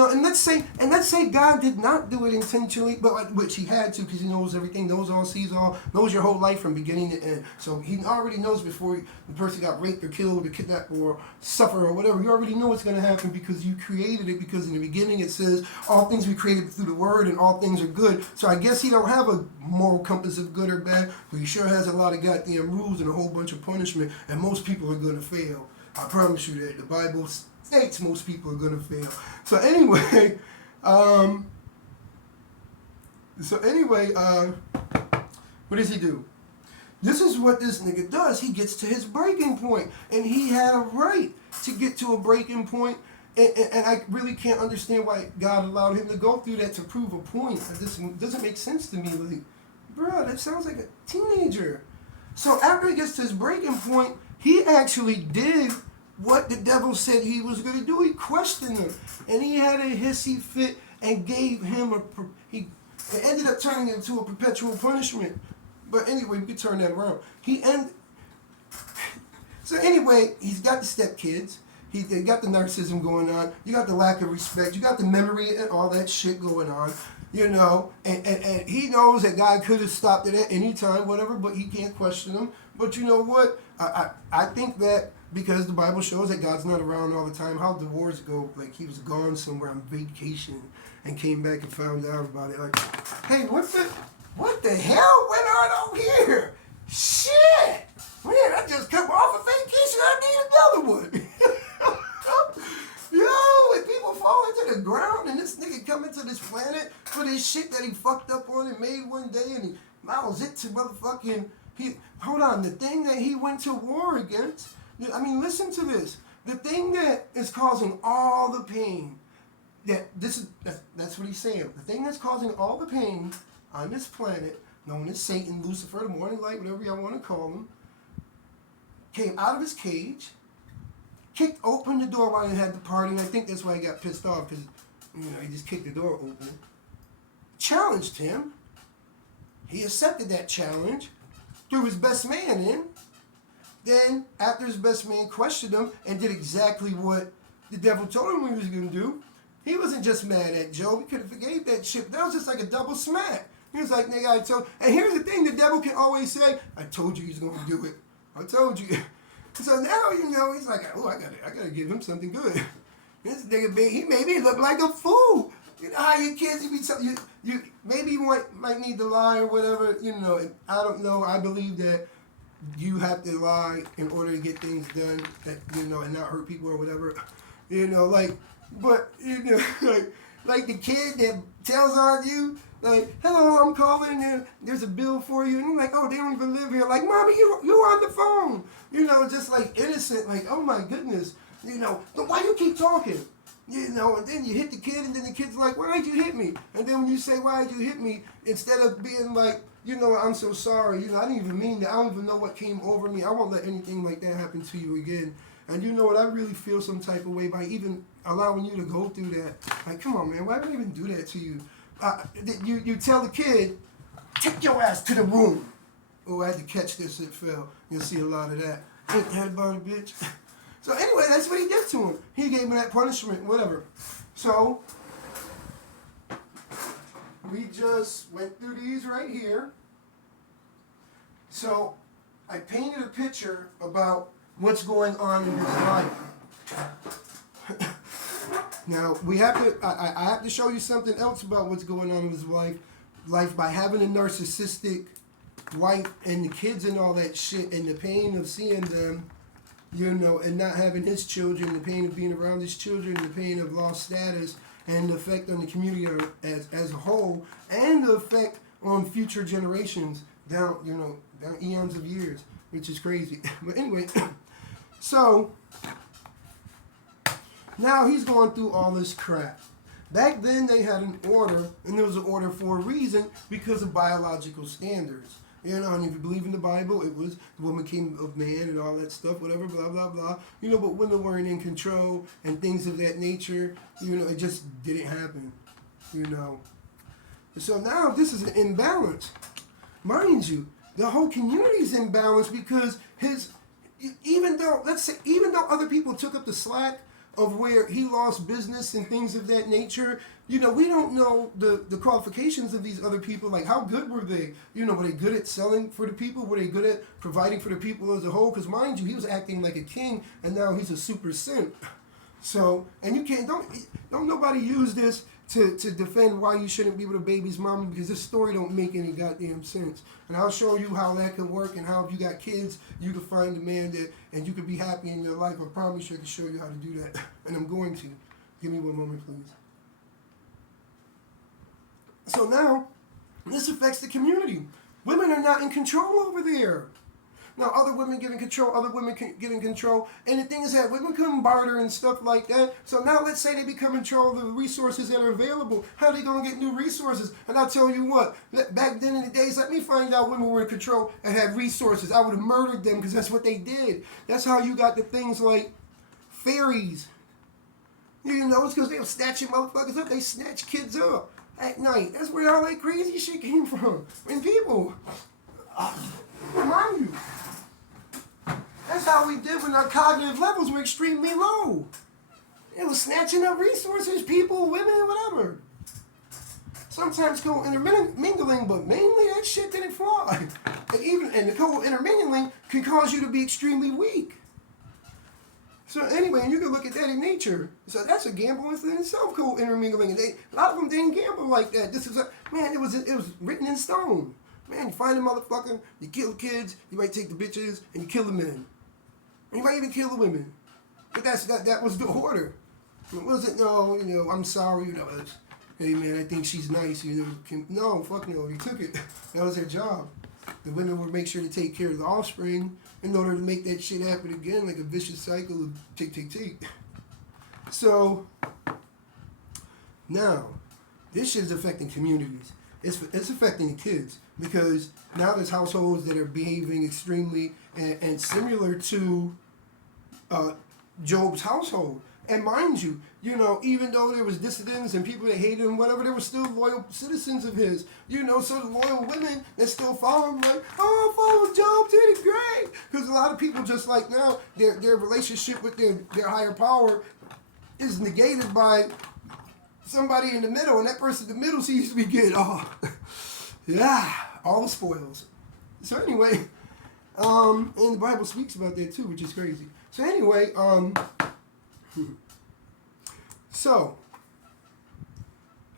and let's say God did not do it intentionally, but which he had to, because he knows everything, knows all, sees all, knows your whole life from beginning to end. So he already knows before the person got raped or killed or kidnapped or suffer or whatever. You already know what's going to happen because you created it, because in the beginning it says all things we created through the word and all things are good. So I guess he don't have a moral compass of good or bad, but he sure has a lot of goddamn rules and a whole bunch of punishment, and most people are going to fail. I promise you that. The Bible states most people are going to fail. So anyway, what does he do? This is what this nigga does. He gets to his breaking point, and he had a right to get to a breaking point, and I really can't understand why God allowed him to go through that to prove a point. This doesn't make sense to me. Like, bro, that sounds like a teenager. So after he gets to his breaking point, he actually did what the devil said he was going to do. He questioned him, and he had a hissy fit and gave him it ended up turning into a perpetual punishment. But anyway, we could turn that around. So anyway, he's got the stepkids. He got the narcissism going on. You got the lack of respect. You got the memory and all that shit going on. And he knows that God could have stopped it at any time, whatever, but he can't question him. But you know what? I think that because the Bible shows that God's not around all the time, how the wars go, like he was gone somewhere on vacation and came back and found out about it. Like, hey, what the hell went on over here? Shit! Man, I just come off a vacation. I need another one. Yo, and people fall into the ground, and this nigga come into this planet for this shit that he fucked up on and made one day, and he allows it to motherfucking... Hold on, the thing that he went to war against... I mean, listen to this. The thing that is causing all the pain... That's what he's saying. The thing that's causing all the pain on this planet, known as Satan, Lucifer, the morning light, whatever y'all want to call him, came out of his cage, kicked open the door while he had the party, and I think that's why he got pissed off, because he just kicked the door open. Challenged him. He accepted that challenge, threw his best man in. Then, after his best man questioned him and did exactly what the devil told him he was going to do, he wasn't just mad at Job. He could have forgave that shit. That was just like a double smack. He was like, nigga, I told... And here's the thing the devil can always say, I told you he's going to do it. I told you. So now, he's like, oh, I gotta give him something good. This nigga, he maybe look like a fool. You know how your kids, you maybe you might need to lie or whatever, I don't know. I believe that you have to lie in order to get things done that, and not hurt people or whatever. Like the kid that tells on you, like, hello, I'm calling, and there's a bill for you. And you're like, oh, they don't even live here. Like, mommy, you on the phone. Just like innocent, like, oh my goodness. But why you keep talking? And then you hit the kid, and then the kid's like, why'd you hit me? And then when you say, why'd you hit me? Instead of being like, I'm so sorry. I didn't even mean that. I don't even know what came over me. I won't let anything like that happen to you again. And you know what? I really feel some type of way by even allowing you to go through that. Like, come on, man. Why would I even do that to you? You tell the kid, take your ass to the room. Oh, I had to catch this. It fell. You'll see a lot of that. Ain't that about it, bitch? So anyway, that's what he did to him. He gave him that punishment, whatever. So, we just went through these right here. So, I painted a picture about what's going on in his life. Now, I have to show you something else about what's going on in his life by having a narcissistic wife and the kids and all that shit, and the pain of seeing them, and not having his children, the pain of being around his children, the pain of lost status, and the effect on the community as a whole, and the effect on future generations down eons of years, which is crazy. But anyway, so now he's going through all this crap. Back then they had an order, and there was an order for a reason, because of biological standards. And if you believe in the Bible, it was the woman came of man and all that stuff, whatever, blah, blah, blah. But women weren't in control and things of that nature. It just didn't happen, So now this is an imbalance. Mind you, the whole community's imbalanced because even though other people took up the slack of where he lost business and things of that nature. You know, we don't know the qualifications of these other people. Like, how good were they? You know, were they good at selling for the people? Were they good at providing for the people as a whole? Because mind you, he was acting like a king, and now he's a super simp. So, and you can't, don't nobody use this to defend why you shouldn't be with a baby's mama, because this story don't make any goddamn sense. And I'll show you how that can work, and how if you got kids, you can find a man that, and you can be happy in your life. I promise you I can show you how to do that. And I'm going to. Give me one moment, please. So now, this affects the community. Women are not in control over there. Now, other women get in control, other women can get in control. And the thing is that women couldn't barter and stuff like that. So now let's say they become in control of the resources that are available. How are they going to get new resources? And I'll tell you what, back then in the days, let me find out women were in control and had resources. I would have murdered them, because that's what they did. That's how you got the things like fairies. You know, it's because they were snatching motherfuckers up. They snatch kids up at night. That's where all that crazy shit came from. When people, remind you, that's how we did when our cognitive levels were extremely low. It was snatching up resources, people, women, whatever. Sometimes co-intermingling, but mainly that shit didn't fly. And the co-intermingling can cause you to be extremely weak. So anyway, and you can look at that in nature. So that's a gamble within itself, co-intermingling. And a lot of them didn't gamble like that. This is it was written in stone. Man, you find a motherfucker, you kill the kids, you might take the bitches, and you kill the men. And you might even kill the women. But that was the order. It wasn't, no, you know, I'm sorry, you know, hey man, I think she's nice, you know. No, fuck no, he took it. That was their job. The women would make sure to take care of the offspring in order to make that shit happen again, like a vicious cycle of tick. So, now, this shit is affecting communities. It's affecting the kids, because now there's households that are behaving extremely and similar to Job's household. And mind you, you know, even though there was dissidents and people that hated him, whatever, there were still loyal citizens of his. You know, so the loyal women that still follow him, like, oh, follow Job, did it great. Because a lot of people, just like now, their relationship with their higher power is negated by somebody in the middle, and that person in the middle seems to be good. Oh, yeah, all the spoils. So anyway, and the Bible speaks about that too, which is crazy. So anyway, so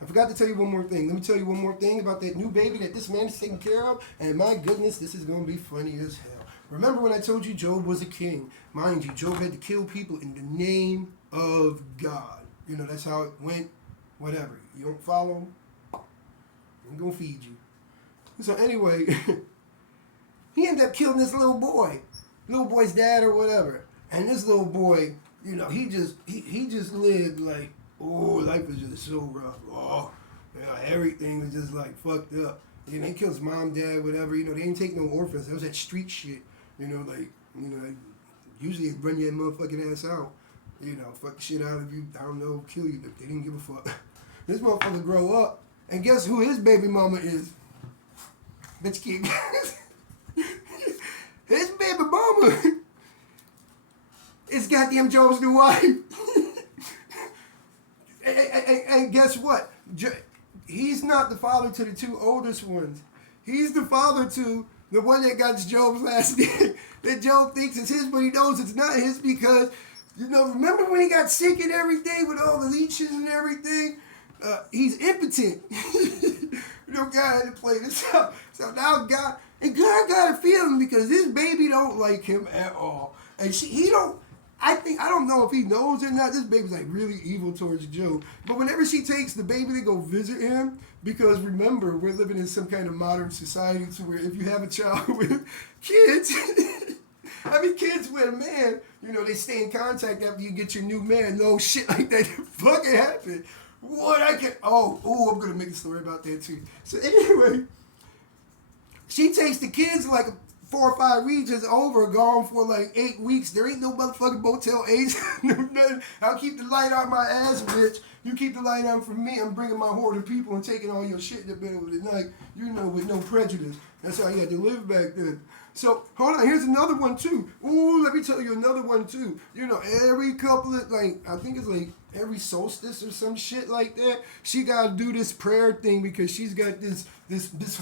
I forgot to tell you one more thing. Let me tell you one more thing about that new baby that this man is taking care of, and my goodness, this is going to be funny as hell. Remember when I told you Job was a king? Mind you, Job had to kill people in the name of God. You know, that's how it went. Whatever. You don't follow, I'm going to feed you. So anyway, he ended up killing this little boy's dad or whatever. And this little boy, you know, he just lived like, oh, life was just so rough. Oh, you know, everything was just like fucked up. You know, he killed his mom, dad, whatever. You know, they didn't take no orphans. That was that street shit. You know, like, you know, usually they run your motherfucking ass out. You know, fuck the shit out of you. I don't know, kill you. But they didn't give a fuck. This motherfucker grow up, and guess who his baby mama is? Bitch kid. His baby mama is goddamn Joe's new wife. And guess what? He's not the father to the two oldest ones. He's the father to the one that got Job's last name. That Job thinks is his, but he knows it's not his, because, you know, remember when he got sick and everything with all the leeches and everything? He's impotent. You know, God had to play this out. So now God got a feeling, because this baby don't like him at all. And I don't know if he knows or not, this baby's like really evil towards Job. But whenever she takes the baby to go visit him, because remember, we're living in some kind of modern society to where if you have a child with kids, kids with a man, you know, they stay in contact after you get your new man. No shit like that fucking happened. What I'm gonna make a story about that too. So anyway, she takes the kids like 4 or 5 regions over, gone for like 8 weeks. There ain't no motherfucking Motel 8. Nothing. I'll keep the light on my ass, bitch. You keep the light on for me. I'm bringing my horde of people and taking all your shit in the middle of the night, you know, with no prejudice. That's how you had to live back then. So hold on, here's another one too. Ooh, let me tell you another one too. You know, every couple of like, I think it's like every solstice or some shit like that, she gotta do this prayer thing because she's got this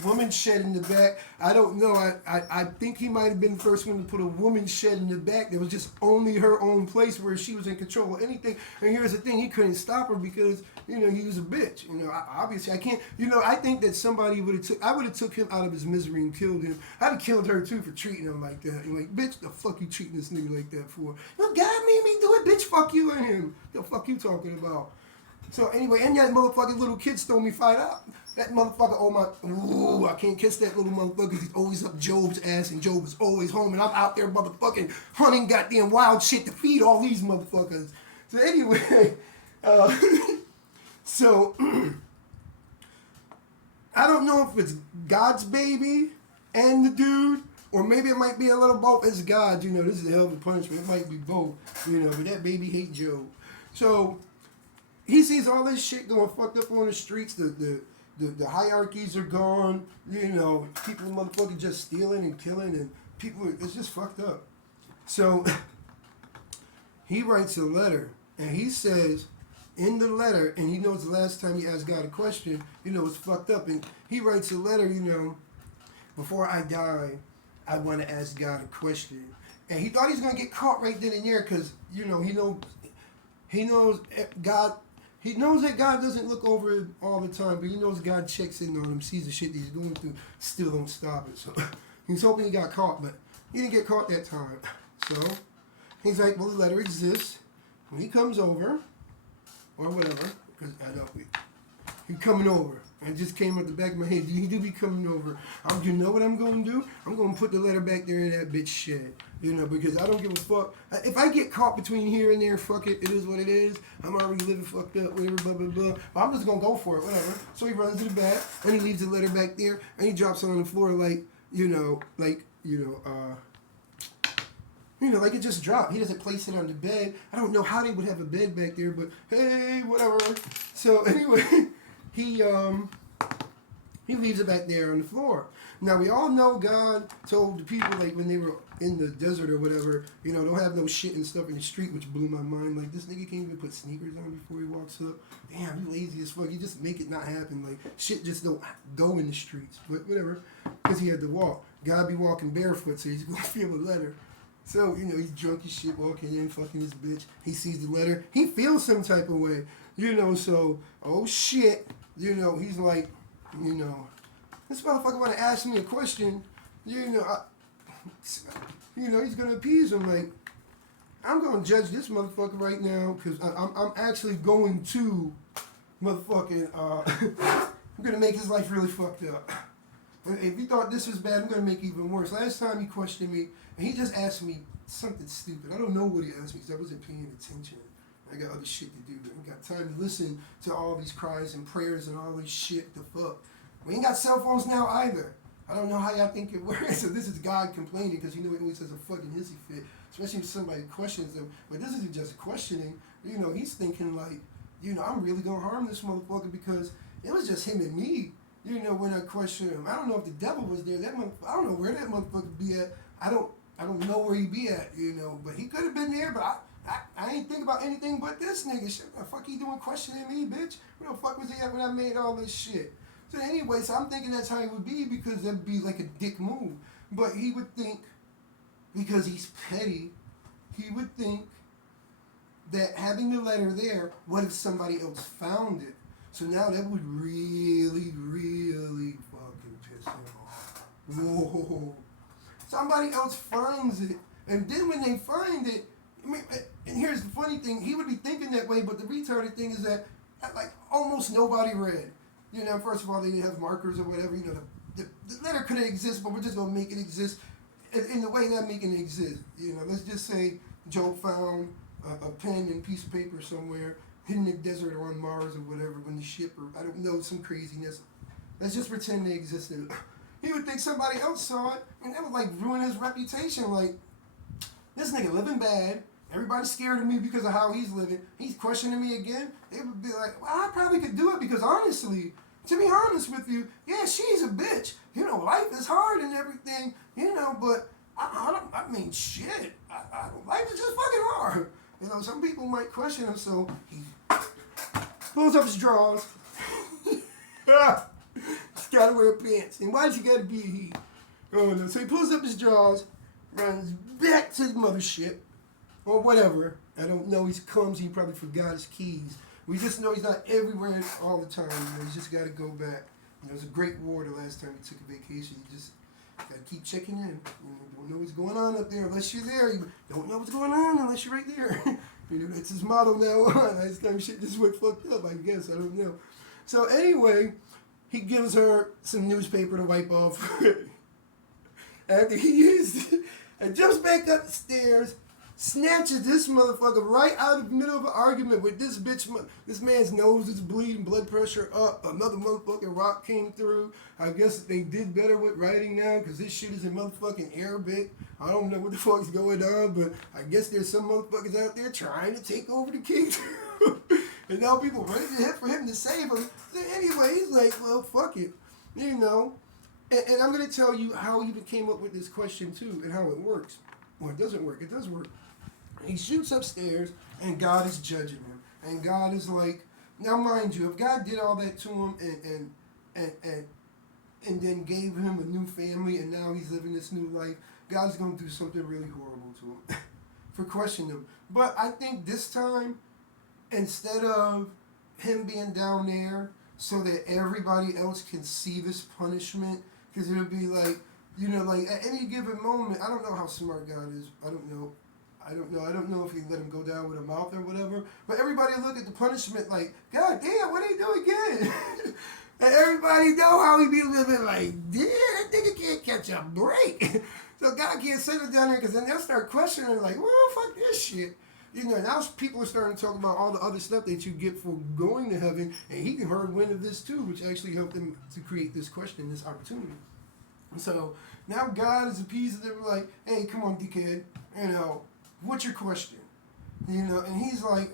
woman shed in the back. I don't know. I think he might have been the first one to put a woman shed in the back. There was just only her own place where she was in control of anything. And here's the thing, he couldn't stop her because, you know, he was a bitch. You know, obviously I can't, you know, I think that somebody I would have took him out of his misery and killed him. I'd have killed her too for treating him like that. And like, bitch, the fuck you treating this nigga like that for? No, God made me do it, bitch, fuck you and him. The fuck you talking about? So anyway, and that motherfucking little kid stole me $5. That motherfucker, oh my, ooh, I can't kiss that little motherfucker. He's always up Job's ass and Job is always home and I'm out there motherfucking hunting goddamn wild shit to feed all these motherfuckers. So anyway, so I don't know if it's God's baby and the dude, or maybe it might be a little both. It's God, you know, this is a hell of a punishment. It might be both, you know, but that baby hate Job. So he sees all this shit going fucked up on the streets. The hierarchies are gone. You know, people motherfucking just stealing and killing and people, it's just fucked up. So he writes a letter and he says in the letter, and he knows the last time he asked God a question, you know, it's fucked up. And he writes a letter, you know, before I die, I want to ask God a question. And he thought he was going to get caught right then and there because, you know, he knows God. He knows that God doesn't look over it all the time, but he knows God checks in on him, sees the shit that he's going through, still don't stop it. So he's hoping he got caught, but he didn't get caught that time. So he's like, well, the letter exists. When he comes over, or whatever, because I know he's coming over. It just came at the back of my head. He do be coming over. You know what I'm going to do? I'm going to put the letter back there in that bitch shed. You know, because I don't give a fuck. If I get caught between here and there, fuck it. It is what it is. I'm already living fucked up, whatever, blah, blah, blah. But I'm just going to go for it, whatever. So he runs to the back, and he leaves the letter back there, and he drops it on the floor like it just dropped. He doesn't place it on the bed. I don't know how they would have a bed back there, but hey, whatever. So anyway, he leaves it back there on the floor. Now we all know God told the people like when they were in the desert or whatever, you know, don't have no shit and stuff in the street, which blew my mind. Like this nigga can't even put sneakers on before he walks up. Damn, you lazy as fuck. You just make it not happen. Like shit just don't go in the streets. But whatever, because he had to walk. God be walking barefoot, so he's gonna feel the letter. So, you know, he's drunk as shit walking in, fucking this bitch. He sees the letter. He feels some type of way. You know, so, oh shit. You know, he's like, you know, this motherfucker want to ask me a question. You know, he's going to appease him. Like, I'm going to judge this motherfucker right now because I'm actually going to motherfucking, I'm going to make his life really fucked up. If you thought this was bad, I'm going to make it even worse. Last time he questioned me, and he just asked me something stupid. I don't know what he asked me because I wasn't paying attention. I got other shit to do. I ain't got time to listen to all these cries and prayers and all this shit. The fuck. We ain't got cell phones now either. I don't know how y'all think it works. So this is God complaining because you know he always has a fucking hissy fit, especially if somebody questions him. But this isn't just questioning. You know, he's thinking like, you know, I'm really going to harm this motherfucker because it was just him and me. You know, when I question him, I don't know if the devil was there. I don't know where that motherfucker be at. I don't know where he be at, you know. But he could have been there, but I ain't think about anything but this nigga. Shit, what the fuck he doing questioning me, bitch? Where the fuck was he at when I made all this shit? So anyway, so I'm thinking that's how it would be because that'd be like a dick move. But he would think, because he's petty, he would think that having the letter there, what if somebody else found it? So now that would really, really fucking piss him off. Whoa. Somebody else finds it. And then when they find it, I mean, and here's the funny thing, he would be thinking that way, but the retarded thing is that, like, almost nobody read. You know, first of all, they didn't have markers or whatever. You know, the letter couldn't exist, but we're just going to make it exist in the way that making it exist. You know, let's just say Joe found a pen and piece of paper somewhere, hidden in the desert or on Mars or whatever, when the ship or, I don't know, some craziness. Let's just pretend they existed. He would think somebody else saw it, and that would, like, ruin his reputation. Like, this nigga living bad. Everybody's scared of me because of how he's living. He's questioning me again. They would be like, well, I probably could do it because, honestly, to be honest with you, yeah, she's a bitch. You know, life is hard and everything, But I mean, shit. Life is just fucking hard. Some people might question him, so he pulls up his drawers. He's gotta wear pants. And why'd you gotta be a he? Oh no. So he pulls up his drawers, runs back to his mothership, or whatever. I don't know. He comes, he probably forgot his keys. We just know he's not everywhere all the time. He's just gotta go back. It was a great war the last time he took a vacation. You just gotta keep checking in. Don't know what's going on up there unless you're there. You don't know what's going on unless you're right there. That's his motto now on. Last time shit just went fucked up, I guess. I don't know. So anyway, he gives her some newspaper to wipe off. After he used it, and jumps back up the stairs, snatches this motherfucker right out of the middle of an argument with this bitch. This man's nose is bleeding, blood pressure up. Another motherfucking rock came through. I guess they did better with writing now because this shit is in motherfucking Arabic. I don't know what the fuck's going on, but I guess there's some motherfuckers out there trying to take over the kingdom. And now people ready to hit for him to save him. So anyway, he's like, well, fuck it. And I'm going to tell you how he came up with this question too and how it works. Well, it doesn't work. It does work. He shoots upstairs, and God is judging him. And God is like, now mind you, if God did all that to him and then gave him a new family, and now he's living this new life, God's going to do something really horrible to him for questioning him. But I think this time, instead of him being down there so that everybody else can see this punishment, because it'll be like, like at any given moment, I don't know how smart God is. I don't know if he let him go down with a mouth or whatever. But everybody look at the punishment like, God damn, what did he do again? And everybody know how he be living like, damn, that nigga can't catch a break. So God can't send it down there because then they'll start questioning like, well, fuck this shit. Now people are starting to talk about all the other stuff that you get for going to heaven, and he heard wind of this too, which actually helped him to create this question, this opportunity. So now God is appeasing them like, hey, come on, dickhead, what's your question? And he's like,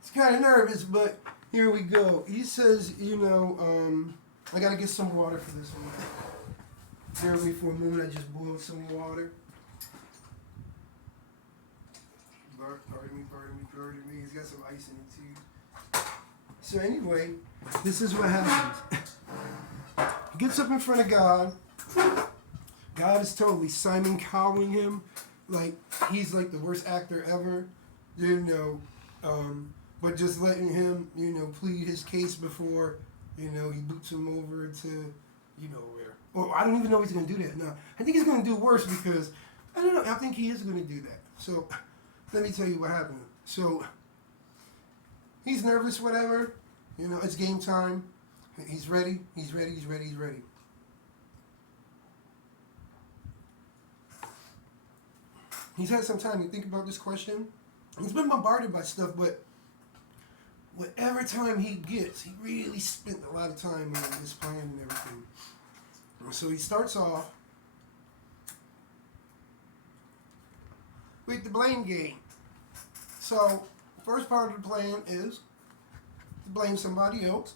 it's kind of nervous, but here we go. He says, I gotta get some water for this one. Bear with me for a moment, I just boiled some water. Pardon me. He's got some ice in it too. So anyway, this is what happens. He gets up in front of God. God is totally Simon Cowling him, like he's like the worst actor ever, but just letting him, plead his case before, he boots him over to, where. Well, I don't even know he's going to do that. No, I think he's going to do worse because, I don't know, I think he is going to do that. So, let me tell you what happened. So, he's nervous, whatever, it's game time. He's ready. He's had some time to think about this question. He's been bombarded by stuff, but whatever time he gets, he really spent a lot of time on this plan and everything. So he starts off with the blame game. So, first part of the plan is to blame somebody else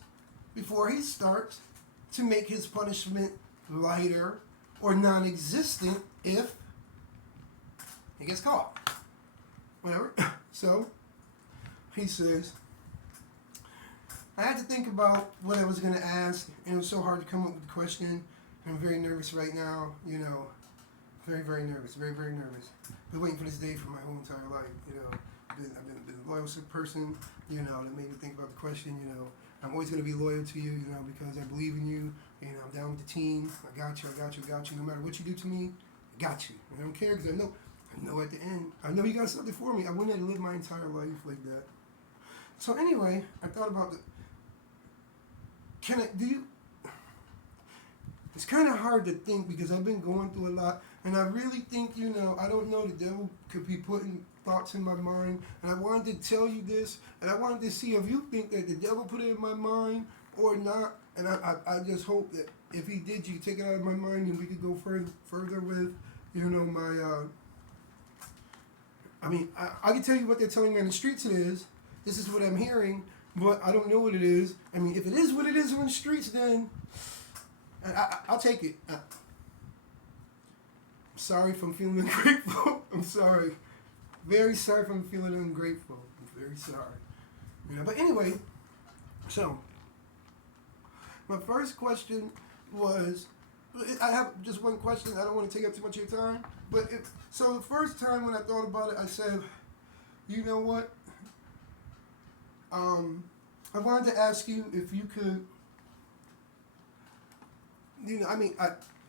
before he starts to make his punishment lighter or non-existent if he gets caught. Whatever. So, he says, I had to think about what I was going to ask, and it was so hard to come up with a question. I'm very nervous right now, very, very nervous, very, very nervous. Been waiting for this day for my whole entire life, I've been a loyal person, that made me think about the question, I'm always going to be loyal to you, because I believe in you, I'm down with the team, I got you, no matter what you do to me, I got you. I don't care because I know at the end, I know you got something for me. I wouldn't have lived my entire life like that. So anyway, I thought about it's kind of hard to think because I've been going through a lot, and I really think, I don't know, the devil could be putting thoughts in my mind, and I wanted to tell you this, and I wanted to see if you think that the devil put it in my mind or not, and I just hope that if he did, you take it out of my mind and we could go further with, my, I can tell you what they're telling me on the streets it is. This is what I'm hearing, but I don't know what it is. If it is what it is on the streets, then I'll take it. I'm sorry if I'm feeling ungrateful. I'm sorry. Very sorry if I'm feeling ungrateful. I'm very sorry. But anyway, so my first question was, I have just one question. I don't want to take up too much of your time. So the first time when I thought about it, I said, you know what? I wanted to ask you if you could,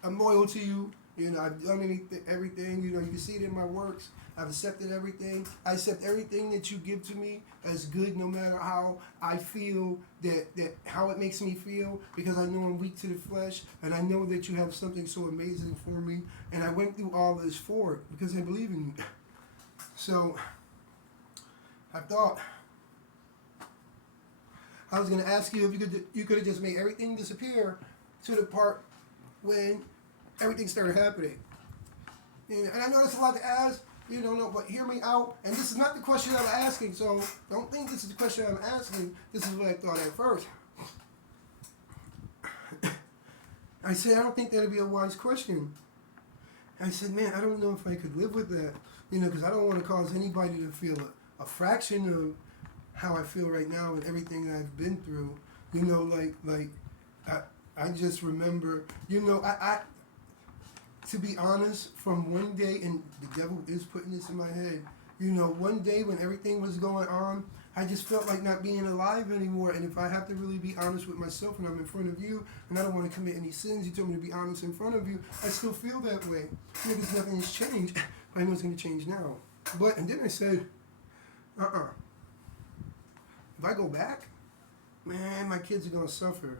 I'm loyal to you. I've done everything. You can see it in my works. I've accepted everything. I accept everything that you give to me as good, no matter how I feel, that how it makes me feel, because I know I'm weak to the flesh, and I know that you have something so amazing for me, and I went through all this for it, because I believe in you. So, I thought I was going to ask you if you could have just made everything disappear to the part when everything started happening. And I know that's a lot to ask, but hear me out. And this is not the question I'm asking, so don't think this is the question I'm asking. This is what I thought at first. I said, I don't think that'd be a wise question. I said, man, I don't know if I could live with that, because I don't want to cause anybody to feel a fraction of how I feel right now and everything I've been through. I just remember, I to be honest, from one day, and the devil is putting this in my head, one day when everything was going on, I just felt like not being alive anymore. And if I have to really be honest with myself and I'm in front of you and I don't want to commit any sins, you told me to be honest in front of you, I still feel that way. Because nothing has changed. But I know it's going to change now. And then I said, if I go back, man, my kids are going to suffer.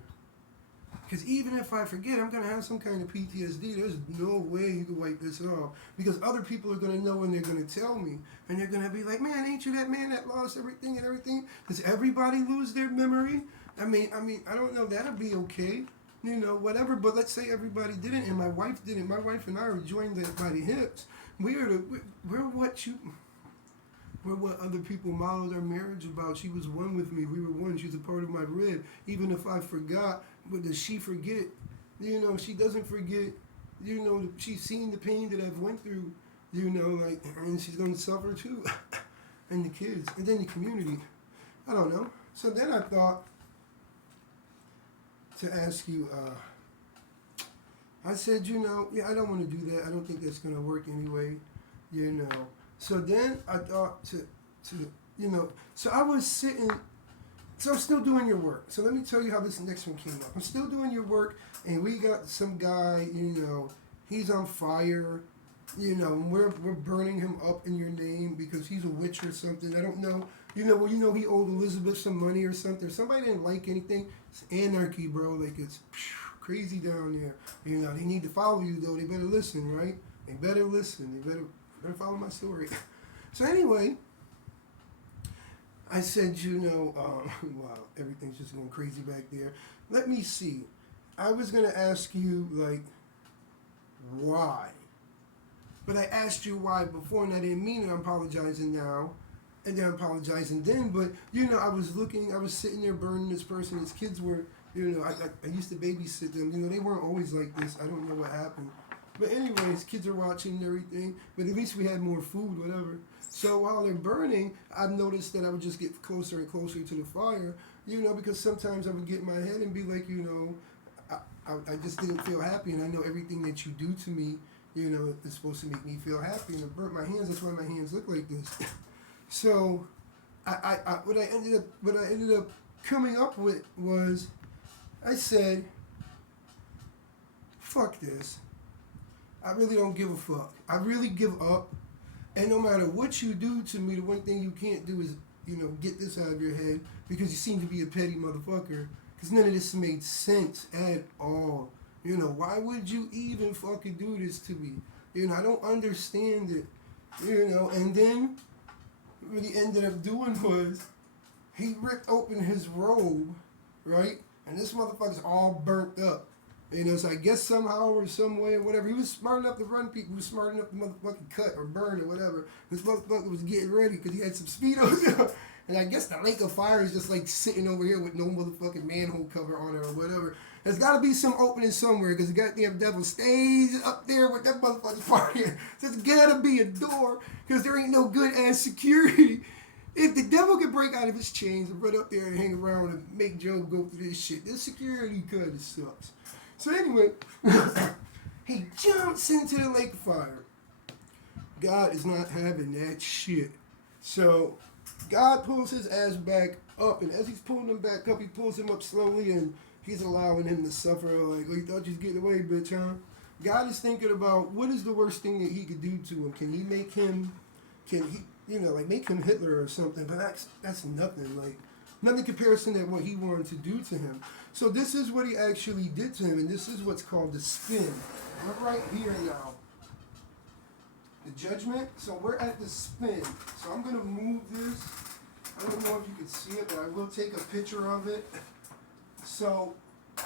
Because even if I forget, I'm going to have some kind of PTSD. There's no way you can wipe this off. Because other people are going to know and they're going to tell me. And they're going to be like, man, ain't you that man that lost everything and everything? Does everybody lose their memory? I mean, I don't know. That'll be okay. Whatever. But let's say everybody didn't and my wife didn't. My wife and I are joined by the hips. We're what other people modeled our marriage about. She was one with me. We were one. She's a part of my rib. Even if I forgot, but does she forget? She doesn't forget. She's seen the pain that I've went through. And she's going to suffer too. And the kids. And then the community. I don't know. So then I thought to ask you, I said, yeah, I don't want to do that. I don't think that's going to work anyway. So then I thought to so I was sitting, so I'm still doing your work. So let me tell you how this next one came up. I'm still doing your work, and we got some guy, he's on fire, and we're burning him up in your name because he's a witch or something. I don't know. He owed Elizabeth some money or something. Somebody didn't like anything. It's anarchy, bro. It's crazy down there. They need to follow you, though. They better listen, right? They better listen. They better follow my story. So anyway, I said, wow, everything's just going crazy back there. Let me see. I was going to ask you, why? But I asked you why before, and I didn't mean it. I'm apologizing now, and then I'm apologizing then. But, I was sitting there burning this person. His kids were, I used to babysit them. They weren't always like this. I don't know what happened. But anyways, kids are watching and everything. But at least we had more food, whatever. So while they're burning, I've noticed that I would just get closer and closer to the fire, because sometimes I would get in my head and be like, I just didn't feel happy. And I know everything that you do to me, is supposed to make me feel happy. And it burnt my hands. That's why my hands look like this. So what I ended up coming up with was, I said, fuck this. I really don't give a fuck. I really give up. And no matter what you do to me, the one thing you can't do is, get this out of your head, because you seem to be a petty motherfucker. Because none of this made sense at all. Why would you even fucking do this to me? I don't understand it. And then what he ended up doing was, he ripped open his robe, right? And this motherfucker's all burnt up. So I guess somehow or some way or whatever, he was smart enough to run people. He was smart enough to motherfucking cut or burn or whatever. This motherfucker was getting ready because he had some Speedos And I guess the lake of fire is just like sitting over here with no motherfucking manhole cover on it or whatever. There's got to be some opening somewhere because the goddamn devil stays up there with that motherfucking fire. There's got to be a door because there ain't no good ass security. If the devil can break out of his chains and run up there and hang around and make Job go through this shit, this security kind of sucks. So anyway, he jumps into the lake of fire. God is not having that shit. So God pulls his ass back up, and as he's pulling him back up, he pulls him up slowly, and he's allowing him to suffer. Like, oh, you thought you was getting away, bitch, huh? God is thinking about what is the worst thing that he could do to him. Can he make him? Can he? Like make him Hitler or something, but that's nothing, like nothing comparison to what he wanted to do to him. So this is what he actually did to him, and this is what's called the spin. We're right here now. The judgment, so we're at the spin. So I'm gonna move this. I don't know if you can see it, but I will take a picture of it. So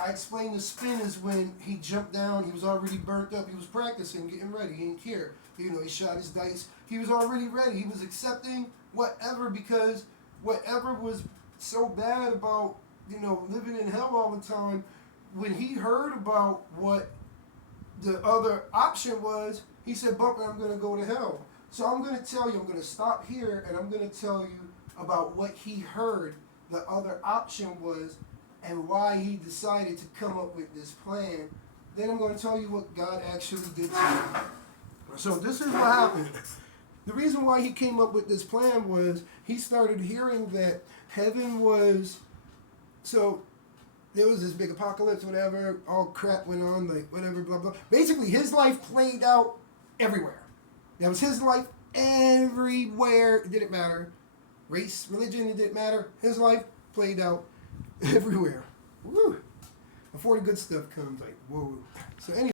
I explained the spin is when he jumped down, he was already burnt up, he was practicing, getting ready, he didn't care. He shot his dice. He was already ready. He was accepting whatever because whatever was so bad about, living in hell all the time, when he heard about what the other option was, he said, Bunker, I'm going to go to hell. So I'm going to tell you, I'm going to stop here and I'm going to tell you about what he heard the other option was and why he decided to come up with this plan. Then I'm going to tell you what God actually did to him. So this is what happened. The reason why he came up with this plan was he started hearing that heaven was, so there was this big apocalypse, whatever, all crap went on, like whatever, blah, blah. Basically, his life played out everywhere. That was his life everywhere. It didn't matter. Race, religion, it didn't matter. His life played out everywhere. Woo. Before the good stuff comes, like, whoa. So anyway.